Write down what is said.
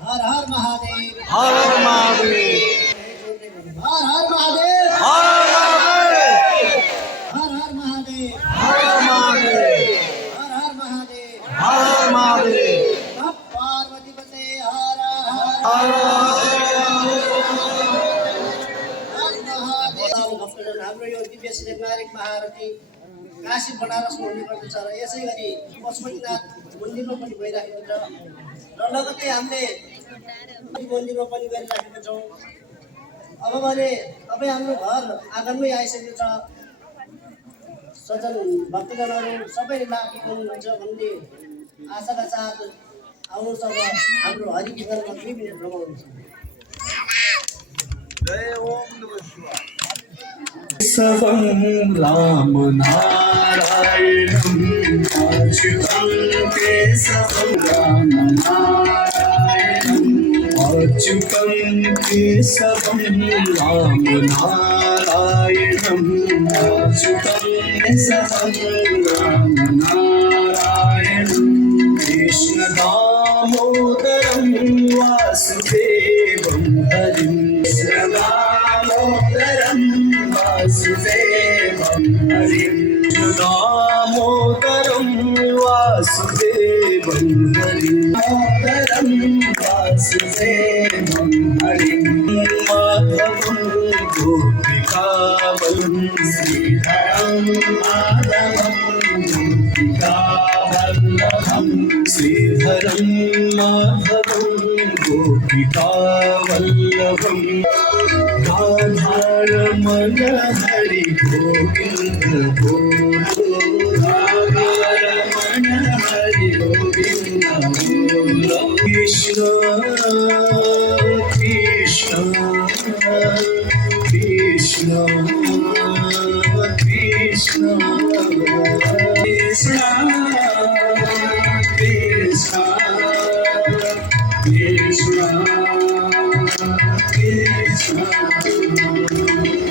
हर हर महादेव हर हर महादेव हर हर महादेव हर हर हर महादेव हर महादेव हर हर महादेव हर महादेव नमः पार्वती पते हर हर हर भक्तजन हाम्रो यो दिव्य सिंहमारिक महारथी काशी बनारसमा हुने गर्दछ र यसै गरी पशुपतिनाथ मन्दिरमा पनि भइरहेको छ र लगत्तै हामीले मन्दिरमा पनि गरिराखेका छौँ। अब भने तपाईँ हाम्रो घर आँगनमै आइसकेको छ। सज्जन भक्तजनहरू सबै लाभ हुनुहुन्छ भन्ने आशाका साथ आउनुहोस् अब हाम्रो हरिकीर्तनमा 2 मिनट रमाउनुहोस्। जय ओम नमः शिवाय। सबं राम नारायणं अच्युतं केशवं राम नारायणं अच्युतं केशवं राम नारायणं अच्युतं केशवं राम नारायणं कृष्ण दामोदरं वासुदेवं हरिं दामोदरं वासुदेवं हरिं दामोदरं वासुदेवं हरिं दामोदरं वासुदेवं हरिं माधवं गोपिकावलं श्रीधरं माधवं गोपिकावल्लभं श्रीधरं माधवं गोपिकावल्लभं राधारमण हरि गोविंद बोलो राधारमण हरि गोविंद बोलो कृष्ण कृष्ण कृष्ण कृष्ण कृष्ण कृष्ण कृष्ण